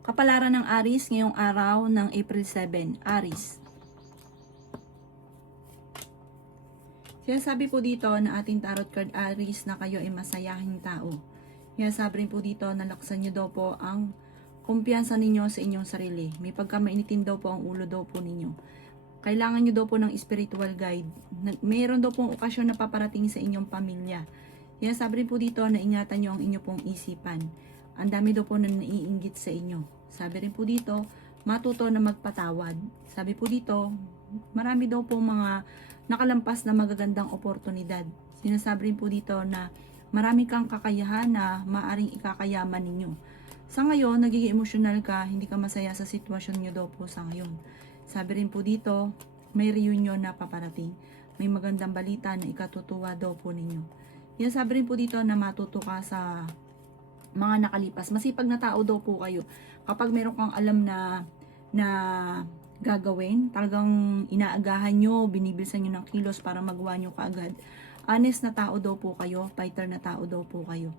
Kapalaran ng Aries ngayong araw ng April 7. Aries. Sinasabi po dito na ating tarot card Aries na kayo ay masayahing tao. Sinasabi rin po dito na laksan nyo daw po ang kumpiyansa ninyo sa inyong sarili. May pagkamainitin daw po ang ulo daw po ninyo. Kailangan nyo daw po ng spiritual guide. Mayroon daw pong okasyon na paparating sa inyong pamilya. Sinasabi rin po dito na ingatan nyo ang inyong pong isipan. Ang dami daw po na naiinggit sa inyo. Sabi rin po dito, matuto na magpatawad. Sabi po dito, marami daw po mga nakalampas na magagandang oportunidad. Sinasabi rin po dito na marami kang kakayahan na maaring ikakayaman ninyo. Sa ngayon, nagiging emosyonal ka, hindi ka masaya sa sitwasyon nyo daw po sa ngayon. Sabi rin po dito, may reunion na paparating. May magandang balita na ikatutuwa daw po ninyo. Sabi rin po dito na matuto ka sa mga nakalipas. Masipag na tao daw po kayo. Kapag meron kang alam na gagawin, talagang inaagahan nyo, binibilisan nyo ng kilos para magawa nyo kaagad. Honest na tao daw po kayo, fighter na tao daw po kayo.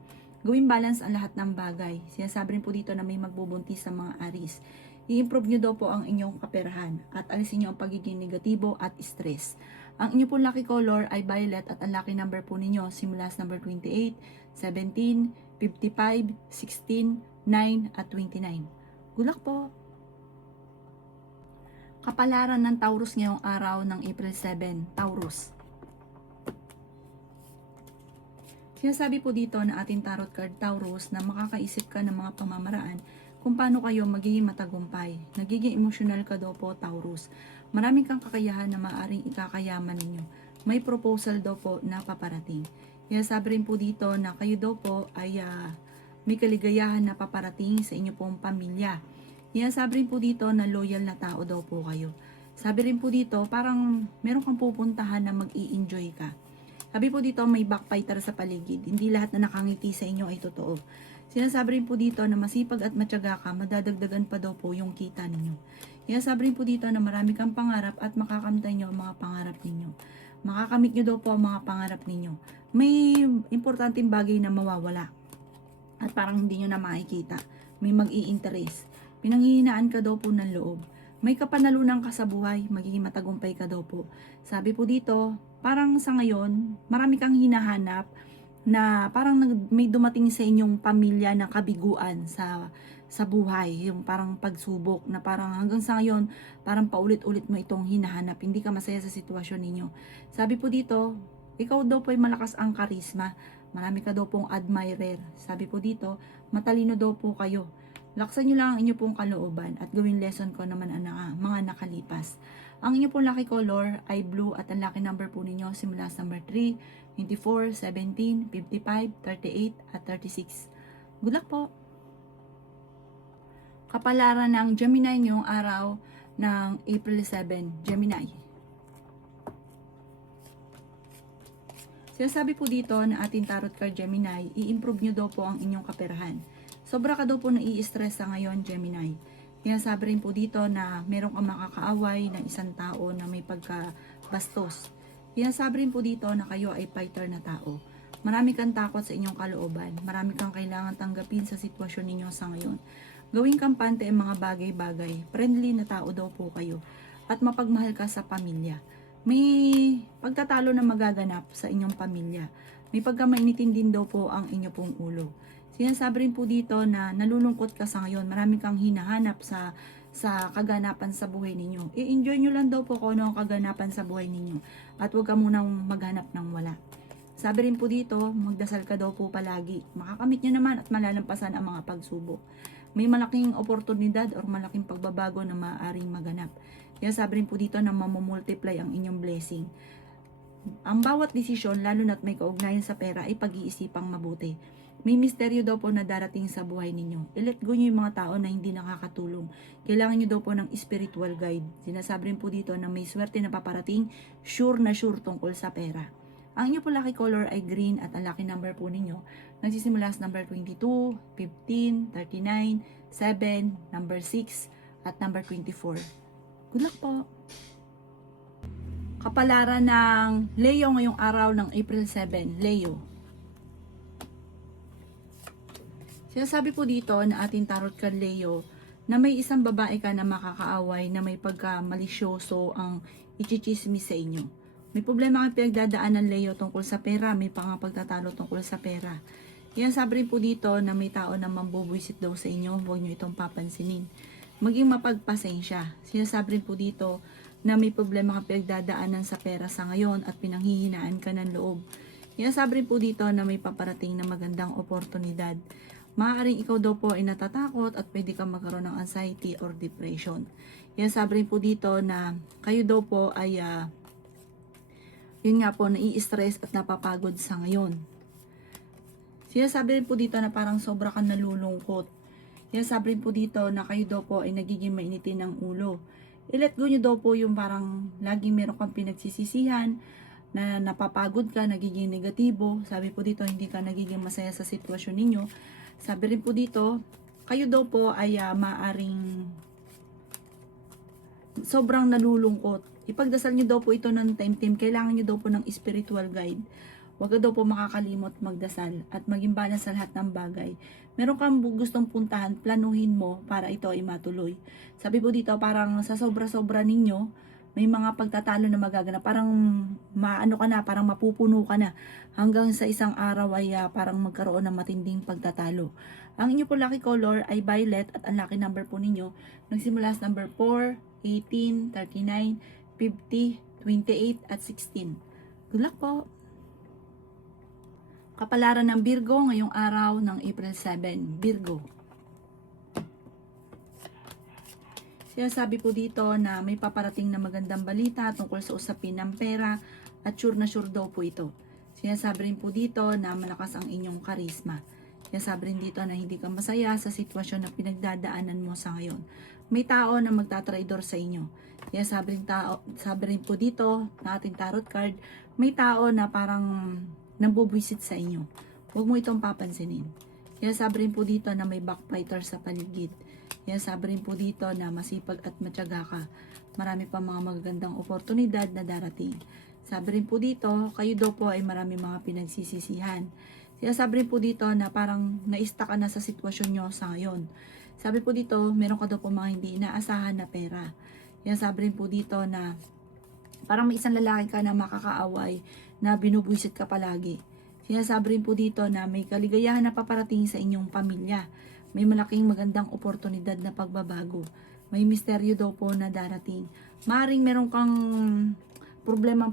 Gawing balance ang lahat ng bagay. Sinasabi rin po dito na may magbubuntis sa mga Aries. I-improve nyo daw po ang inyong kaperahan at alisin nyo ang pagiging negatibo at stress. Ang inyong pong lucky color ay violet at ang lucky number po ninyo simula sa number 28, 17, 55, 16, 9 at 29. Good luck po! Kapalaran ng Taurus ngayong araw ng April 7. Taurus. Sinasabi po dito na ating tarot card Taurus na makakaisip ka ng mga pamamaraan kung paano kayo magiging matagumpay. Nagiging emosyonal ka daw po Taurus. Maraming kang kakayahan na maaaring ikakayaman ninyo. May proposal daw po na paparating. Sabi rin po dito na kayo daw po ay may kaligayahan na paparating sa inyo pong pamilya. Sabi rin po dito na loyal na tao daw po kayo. Sabi rin po dito parang meron kang pupuntahan na mag-i-enjoy ka. Sabi po dito may backfighter sa paligid. Hindi lahat na nakangiti sa inyo ay totoo. Sinasabi rin po dito na masipag at matyaga ka, madadagdagan pa daw po yung kita ninyo. Sinasabi rin po dito na marami kang pangarap at makakamtan nyo ang mga pangarap ninyo. Makakamit nyo daw po ang mga pangarap ninyo. May importanteng bagay na mawawala at parang hindi nyo na makikita. May mag-i-interest. Pinanghihinaan ka daw po ng loob. May kapanalunan ka sa buhay, magiging matagumpay ka daw po. Sabi po dito, parang sa ngayon, marami kang hinahanap na parang may dumating sa inyong pamilya na kabiguan sa buhay, yung parang pagsubok na parang hanggang sa ngayon, parang paulit-ulit mo itong hinahanap, hindi ka masaya sa sitwasyon ninyo. Sabi po dito, ikaw daw po ay malakas ang karisma, marami ka daw pong admirer. Sabi po dito, matalino daw po kayo. Laksan nyo lang ang inyo pong kalooban at gawing lesson ko naman ang mga nakalipas. Ang inyo pong lucky color ay blue at ang lucky number po ninyo simula sa number 3, 24, 17, 55, 38 at 36. Good luck po! Kapalaran ng Gemini ngayong araw ng April 7. Gemini. Sinasabi po dito na ating tarot card Gemini, i-improve nyo daw po ang inyong kaperahan. Sobra ka daw po nai-stress sa ngayon, Gemini. Sabi rin po dito na meron kang makakaaway na isang tao na may pagkabastos. Sabi rin po dito na kayo ay fighter na tao. Marami kang takot sa inyong kalooban. Marami kang kailangan tanggapin sa sitwasyon ninyo sa ngayon. Gawing kampante ang mga bagay-bagay. Friendly na tao daw po kayo. At mapagmahal ka sa pamilya. May pagtatalo na magaganap sa inyong pamilya. May pagkamainitin din daw po ang inyo pong ulo. Sinasabi rin po dito na nalulungkot ka sa ngayon. Marami kang hinahanap sa kaganapan sa buhay ninyo. I-enjoy nyo lang daw po kung ano ang kaganapan sa buhay ninyo. At huwag ka munang maghanap ng wala. Sabi rin po dito, magdasal ka daw po palagi. Makakamit nyo naman at malalampasan ang mga pagsubok. May malaking oportunidad o malaking pagbabago na maaaring maganap. Sabi rin po dito na mamumultiply ang inyong blessing. Ang bawat desisyon, lalo na't may kaugnayan sa pera, ay pag-iisipang mabuti. May misteryo daw po na darating sa buhay ninyo. I-let go nyo yung mga tao na hindi nakakatulong. Kailangan nyo daw po ng spiritual guide. Sinasabi rin po dito na may swerte na paparating, sure na sure tungkol sa pera. Ang inyo po lucky color ay green at ang lucky number po ninyo nagsisimula sa number 22, 15, 39, 7, number 6, at number 24. Good luck po! Kapalaran ng Leo ngayong araw ng April 7. Leo. Sinasabi po dito na ating tarot card Leo na may isang babae ka na makakaaway na may pagka-malisyoso ang ichichismis sa inyo. May problema kang pinagdadaanan, Leo, tungkol sa pera. May pagtatalo tungkol sa pera. Yan, sabi rin po dito na may tao na mambubuisit daw sa inyo. Huwag nyo itong papansinin. Maging mapagpasensya. Sinasabi rin po dito na may problema kang pinagdadaanan sa pera sa ngayon at pinanghihinaan ka ng loob. Yan, sabi rin po dito na may paparating na magandang oportunidad. Maaaring ikaw daw po ay natatakot at pwede kang magkaroon ng anxiety or depression. Yan, sabi rin po dito na kayo daw po ay yun nga po, nai-stress at napapagod sa ngayon. Sinasabi rin po dito na parang sobra kang nalulungkot. Sinasabi rin po dito na kayo daw po ay nagiging mainitin ng ulo. I-let go nyo daw po yung parang laging meron kang pinagsisisihan, na napapagod ka, nagiging negatibo. Sabi po dito, hindi ka nagiging masaya sa sitwasyon ninyo. Sabi rin po dito, kayo daw po ay maaring sobrang nalulungkot. Ipagdasal nyo daw po ito ng time-time. Kailangan nyo daw po ng spiritual guide. Huwag ka daw po makakalimot magdasal at maging balance sa lahat ng bagay. Meron kang gustong puntahan, planuhin mo para ito ay matuloy. Sabi po dito, parang sa sobra-sobra ninyo, may mga pagtatalo na magaganap. Parang maano ka na, parang mapupuno ka na. Hanggang sa isang araw ay parang magkaroon ng matinding pagtatalo. Ang inyo po lucky color ay violet at ang lucky number po ninyo nagsimula sa number 4, 18, 39, 50, 28 at 16. Good luck po! Kapalaran ng Virgo ngayong araw ng April 7. Virgo. Sinasabi po dito na may paparating na magandang balita tungkol sa usapin ng pera at sure na sure daw po ito. Sinasabi rin po dito na malakas ang inyong karisma. Sinasabi rin dito na hindi ka masaya sa sitwasyon na pinagdadaanan mo sa ngayon. May tao na magtatraidor sa inyo. Sabi rin po dito na ating tarot card, may tao na parang nambubwisit sa inyo. Huwag mo itong papansinin. Sabi rin po dito na may backbiter sa paligid. Sabi rin po dito na masipag at matyaga ka. Marami pa mga magagandang oportunidad na darating. Sabi rin po dito, kayo daw po ay marami mga pinagsisisihan. Sabi rin po dito na parang naista ka na sa sitwasyon nyo sa ngayon. Sabi po dito, meron ka daw po mga hindi inaasahan na pera. Sabi rin po dito na parang may isang lalaki ka na makakaaway na binubwisit ka palagi. Sinasabi rin po dito na may kaligayahan na paparating sa inyong pamilya. May malaking magandang oportunidad na pagbabago. May misteryo daw po na darating. Maring meron kang problemang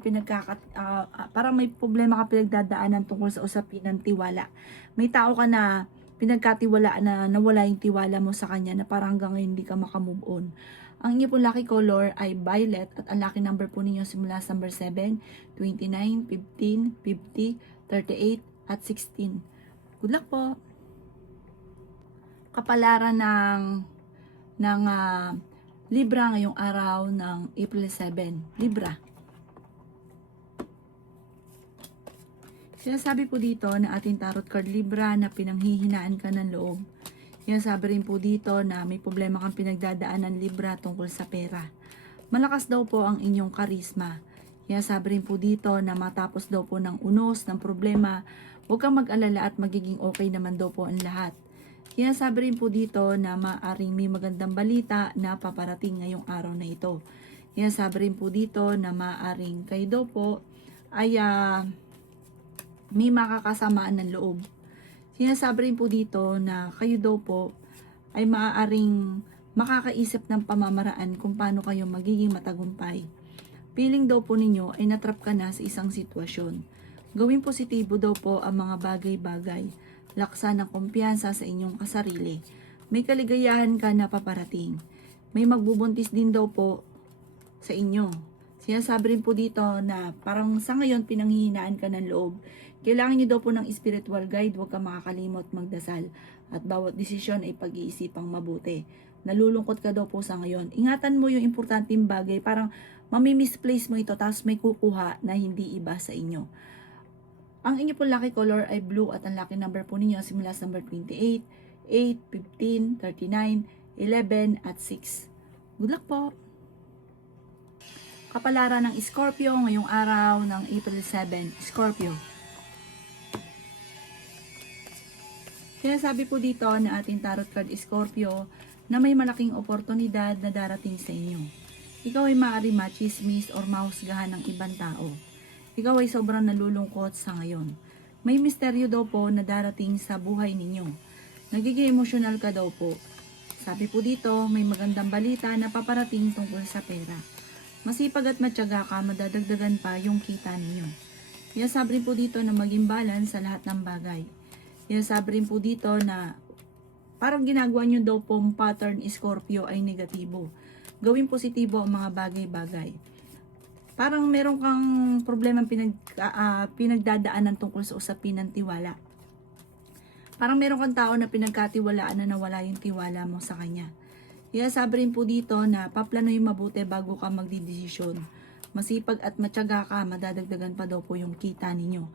parang may problema ka pinagdadaanan tungkol sa usapin ng tiwala. May tao ka na pinagkatiwalaan na nawala yung tiwala mo sa kanya na parang hanggang ngayon hindi ka makamove on. Ang inyo pong lucky color ay violet at ang lucky number po ninyo simula sa number 7, 29, 15, 50, 38 at 16. Good luck po! Kapalaran ng Libra ngayong araw ng April 7. Libra. Sinasabi po dito na ating tarot card Libra na pinanghihinaan ka ng loob. Sinasabi rin po dito na may problema kang pinagdadaanan Libra tungkol sa pera. Malakas daw po ang inyong karisma. Sinasabi rin po dito na matapos daw po ng unos, ng problema, huwag kang mag-alala at magiging okay naman daw po ang lahat. Sinasabi rin po dito na maaring may magandang balita na paparating ngayong araw na ito. Sinasabi rin po dito na maaring kayo daw po ay may makakasamaan ng loob. Sinasabi rin po dito na kayo daw po ay maaaring makakaisip ng pamamaraan kung paano kayo magiging matagumpay. Feeling daw po ninyo ay natrap ka na sa isang sitwasyon. Gawing positibo daw po ang mga bagay-bagay. Laksan ng kumpiyansa sa inyong kasarili. May kaligayahan ka na paparating. May magbubuntis din daw po sa inyo. Sinasabi rin po dito na parang sa ngayon pinanghihinaan ka ng loob. Kailangan nyo daw po ng spiritual guide, huwag ka makakalimot magdasal. At bawat desisyon ay pag-iisipang mabuti. Nalulungkot ka daw po sa ngayon. Ingatan mo yung importanteng bagay, parang mami-misplace mo ito, tapos may kukuha na hindi iba sa inyo. Ang inyo po lucky color ay blue at ang lucky number po ninyo simula sa number 28, 8, 15, 39, 11 at 6. Good luck po! Kapalaran ng Scorpio ngayong araw ng April 7. Scorpio. Sinasabi po dito na ating tarot card Scorpio na may malaking oportunidad na darating sa inyo. Ikaw ay maaari machismis or mahusgahan ng ibang tao. Ikaw ay sobrang nalulungkot sa ngayon. May misteryo daw po na darating sa buhay ninyo. Nagiging emosyonal ka daw po. Sabi po dito, may magandang balita na paparating tungkol sa pera. Masipag at matyaga ka, madadagdagan pa yung kita ninyo. Iasabi rin po dito na maging balance sa lahat ng bagay. Iasabi rin po dito na parang ginagawa nyo daw pong pattern Scorpio ay negatibo. Gawin positibo ang mga bagay-bagay. Parang meron kang problema pinagdadaanan tungkol sa usapin ng tiwala. Parang meron kang tao na pinagkatiwalaan na nawala yung tiwala mo sa kanya. Iasabi rin po dito na paplanoy mabuti bago ka magdidesisyon. Masipag at matyaga ka, madadagdagan pa daw po yung kita ninyo.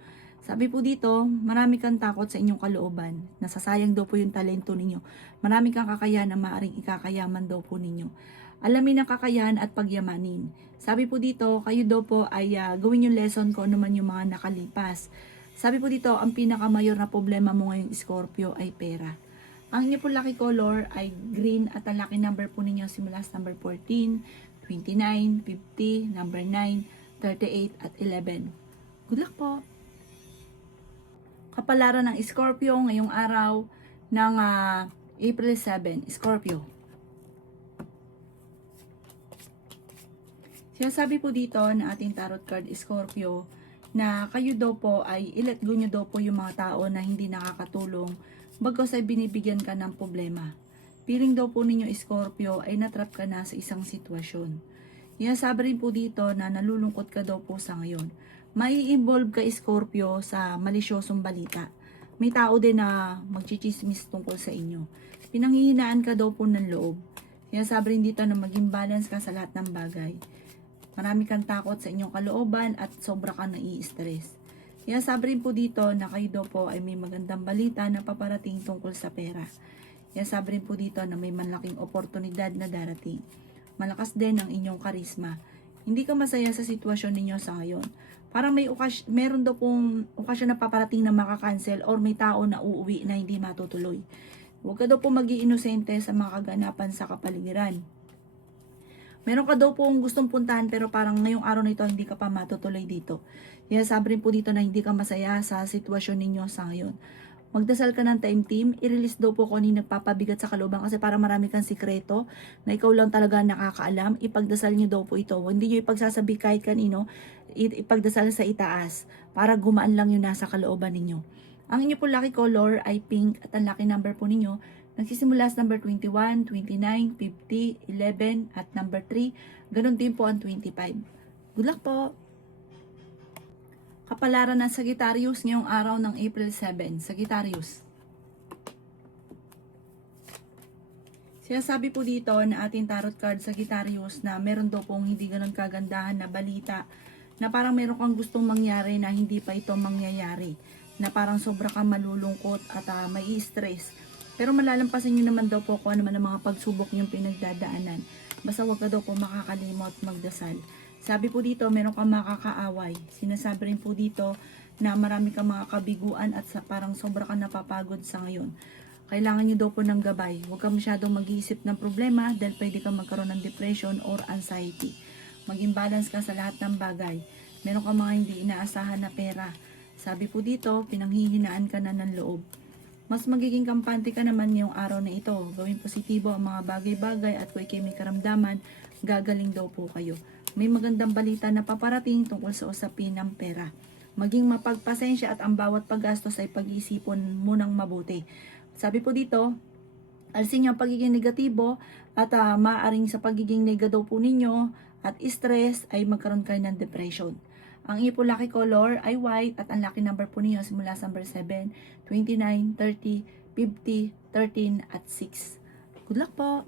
Sabi po dito, marami kang takot sa inyong kalooban. Nasasayang daw po yung talento ninyo. Marami kang kakayahan na maaaring ikakayaman daw po ninyo. Alamin ang kakayahan at pagyamanin. Sabi po dito, kayo daw po ay gawin yung lesson ko naman yung mga nakalipas. Sabi po dito, ang pinakamayor na problema mo ngayong Scorpio ay pera. Ang inyo po lucky color ay green at ang lucky number po ninyo simula sa number 14, 29, 50, number 9, 38 at 11. Good luck po! Kapalaran ng Scorpio ngayong araw ng April 7, Scorpio. Sinasabi po dito na ating tarot card Scorpio na kayo daw po ay i-let go nyo daw po yung mga tao na hindi nakakatulong bagos ay binibigyan ka ng problema. Piling daw po ninyo Scorpio ay natrap ka na sa isang sitwasyon. Sinasabi rin po dito na nalulungkot ka daw po sa ngayon. Mai-involve ka Scorpio sa malisyosong balita. May tao din na magchichismis tungkol sa inyo. Pinanghihinaan ka daw po ng loob. Sinasabi rin dito na maging balance ka sa lahat ng bagay. Marami kang takot sa inyong kalooban at sobra kang nai-stress. Kaya sabi rin po dito na kayo daw po ay may magandang balita na paparating tungkol sa pera. Kaya sabi rin po dito na may malaking oportunidad na darating. Malakas din ang inyong karisma. Hindi ka masaya sa sitwasyon ninyo sa ngayon. Parang meron daw pong okasyon na paparating na makakancel or may tao na uuwi na hindi matutuloy. Huwag ka daw po mag-iinosente sa mga kaganapan sa kapaligiran. Meron ka daw pong gustong puntahan pero parang ngayong araw na ito hindi ka pa matutuloy dito. Kaya sabi rin po dito na hindi ka masaya sa sitwasyon ninyo sa ngayon. Magdasal ka ng time team, i-release daw po kung ano nagpapabigat sa kalooban kasi para marami kang sikreto na ikaw lang talaga nakakaalam. Ipagdasal nyo daw po ito. Hindi nyo ipagsasabi kahit kanino, ipagdasal sa itaas para gumaan lang yung nasa kalooban ninyo. Ang inyo po lucky color ay pink at ang lucky number po ninyo nagsisimula sa number 21, 29, 50, 11 at number 3. Ganon din po ang 25. Good luck po! Kapalaran ng Sagittarius ngayong araw ng April 7. Sagittarius. Sinasabi po dito na ating tarot card Sagittarius na meron daw pong hindi ganon kagandahan na balita na parang meron kang gustong mangyari na hindi pa ito mangyayari. Na parang sobra kang malulungkot at may stress. Pero malalampasan nyo naman daw po kung ano man ang mga pagsubok yung pinagdadaanan. Basta wag ka daw po makakalimot magdasal. Sabi po dito, meron kang makakaaway. Sinasabi rin po dito na marami kang mga kabiguan at parang sobra kang napapagod sa ngayon. Kailangan nyo daw po ng gabay. Huwag kang masyadong mag-iisip ng problema dahil pwede kang magkaroon ng depression or anxiety. Maging balance ka sa lahat ng bagay. Meron kang mga hindi inaasahan na pera. Sabi po dito, pinanghihinaan ka na ng loob. Mas magiging kampante ka naman ngayong araw na ito. Gawin positibo ang mga bagay-bagay at kung ikay may karamdaman, gagaling daw po kayo. May magandang balita na paparating tungkol sa usapin ng pera. Maging mapagpasensya at ang bawat paggastos ay pag-iisipon munang mabuti. Sabi po dito, alisin niyo ang pagiging negatibo at maaaring sa pagiging negatibo po ninyo at stress ay magkaroon kayo ng depression. Ang iyo po lucky color ay white at ang lucky number po niyo simula sa number 7, 29, 30, 50, 13 at 6. Good luck po!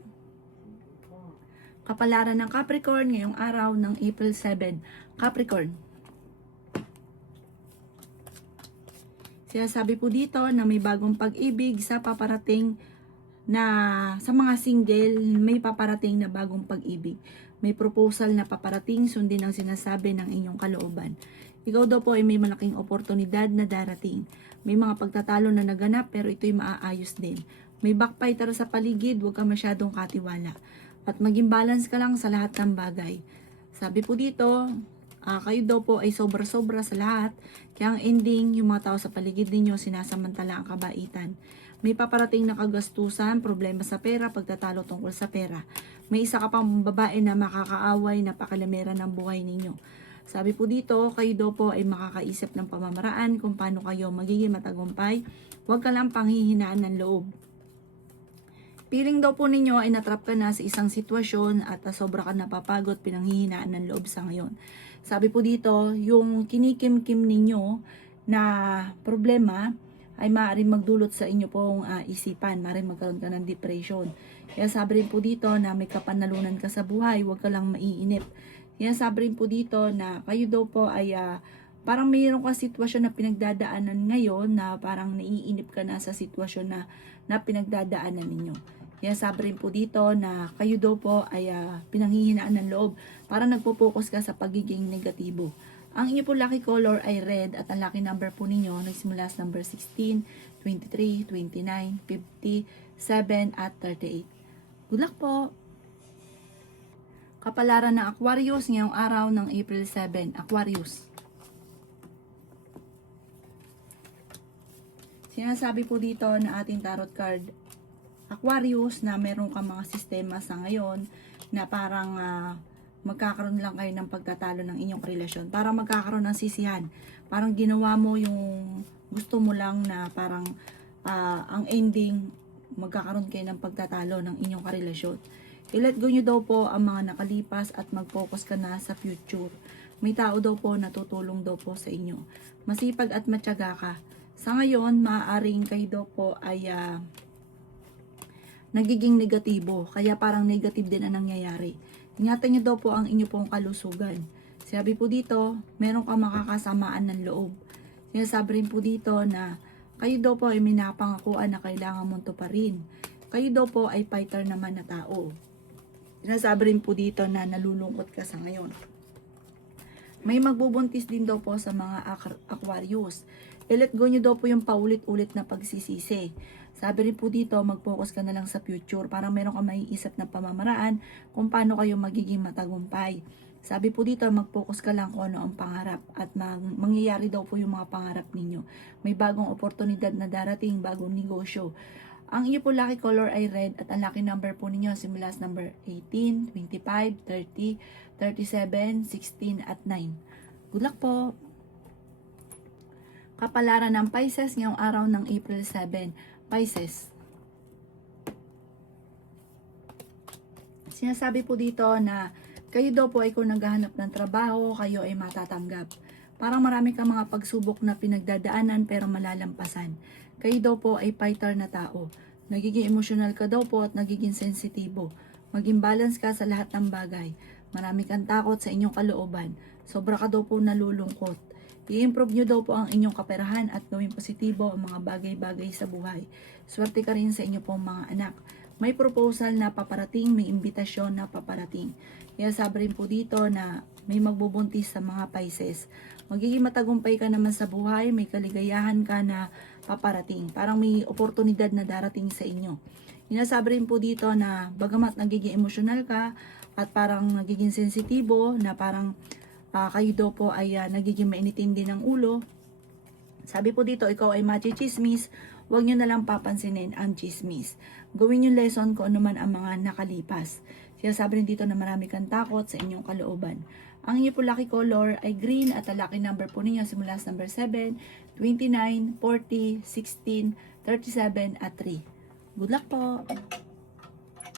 Kapalaran ng Capricorn ngayong araw ng April 7. Capricorn. Sinasabi po dito na may bagong pag-ibig sa paparating na sa mga single, may paparating na bagong pag-ibig. May proposal na paparating, sundin ang sinasabi ng inyong kalooban. Ikaw daw po ay may malaking oportunidad na darating. May mga pagtatalo na naganap pero ito'y maaayos din. May backbiter sa paligid, huwag ka masyadong katiwala. At maging balance ka lang sa lahat ng bagay. Sabi po dito, kayo daw po ay sobra-sobra sa lahat. Kaya ang ending, yung mga tao sa paligid ninyo, sinasamantala ang kabaitan. May paparating na kagastusan, problema sa pera, pagtatalo tungkol sa pera. May isa ka pang babae na makakaaway, napakalamera ng buhay ninyo. Sabi po dito, kayo daw po ay makakaisip ng pamamaraan kung paano kayo magiging matagumpay. Huwag ka lang panghihinaan ng loob. Feeling daw po ninyo ay natrap ka na sa isang sitwasyon at sobra ka napapagod, pinanghihinaan ng loob sa ngayon. Sabi po dito, yung kinikim-kim ninyo na problema ay maaaring magdulot sa inyo pong isipan, maaaring magkaroon ka ng depression. Kaya sabi rin po dito na may kapanalunan ka sa buhay, huwag ka lang maiinip. Kaya sabi rin po dito na kayo daw po ay parang mayroon ka sitwasyon na pinagdadaanan ngayon na parang naiinip ka na sa sitwasyon na pinagdadaanan ninyo. Kaya sabi rin po dito na kayo daw po ay pinanghihinaan ng loob, parang nagpo-focus ka sa pagiging negatibo. Ang inyo po lucky color ay red at ang lucky number po ninyo nagsimula sa number 16, 23, 29, 50, 7 at 38. Good luck po! Kapalaran ng Aquarius ngayong araw ng April 7. Aquarius. Sinasabi po dito na ating tarot card, Aquarius, na meron ka mga sistema sa ngayon na parang magkakaroon lang kayo ng pagtatalo ng inyong relasyon. Parang magkakaroon ng sisihan. Parang ginawa mo yung gusto mo lang na parang ang ending, magkakaroon kayo ng pagtatalo ng inyong karelasyon. I-let go nyo daw po ang mga nakalipas at mag-focus ka na sa future. May tao daw po na tutulong daw po sa inyo. Masipag at matyaga ka. Sa ngayon, maaaring kayo daw po ay nagiging negatibo. Kaya parang negative din ang nangyayari. Ingatan nyo daw po ang inyo pong kalusugan. Sabi po dito, meron kang makakasamaan ng loob. Sinasabi rin po dito na kayo daw po ay may napangakuan na kailangan mong tuparin. Kayo daw po ay fighter naman na tao. Sinasabi rin po dito na nalulungkot ka sa ngayon. May magbubuntis din daw po sa mga Aquarius. I-let go nyo daw po yung paulit-ulit na pagsisisi. Sabi rin po dito, mag-focus ka na lang sa future. Parang meron ka maiisip na pamamaraan kung paano kayo magiging matagumpay. Sabi po dito, mag-focus ka lang kung ano ang pangarap at mangyayari daw po yung mga pangarap ninyo. May bagong oportunidad na darating, bagong negosyo. Ang iyo po lucky color ay red at ang lucky number po ninyo simula sa number 18, 25, 30, 37, 16 at 9. Good luck po! Kapalaran ng Pisces ngayong araw ng April 7. Pisces. Sinasabi po dito na kayo daw po ay kung naghahanap ng trabaho, kayo ay matatanggap. Parang marami kang mga pagsubok na pinagdadaanan pero malalampasan. Kayo daw po ay fighter na tao. Nagiging emotional ka daw po at nagiging sensitibo. Maging balance ka sa lahat ng bagay. Marami kang takot sa inyong kalooban. Sobra ka daw po nalulungkot. I-improve nyo daw po ang inyong kaperahan at gawing positibo ang mga bagay-bagay sa buhay. Swerte ka rin sa inyo pong mga anak. May proposal na paparating, may imbitasyon na paparating. Kaya sabi rin po dito na may magbubuntis sa mga Pisces. Magiging matagumpay ka naman sa buhay, may kaligayahan ka na paparating. Parang may oportunidad na darating sa inyo. Inasabi rin po dito na bagamat nagiging emosyonal ka at parang nagiging sensitibo, na parang kayo daw po ay nagiging mainitin din ng ulo. Sabi po dito, ikaw ay machichismis, huwag nyo na lang papansinin ang chismis. Gawin yung lesson kung ano man ang mga nakalipas. Kaya sabi rin dito na marami kang takot sa inyong kalooban. Ang inyo po lucky color ay green at ang lucky number po ninyo simula sa number 7, 29, 40, 16, 37 at 3. Good luck po!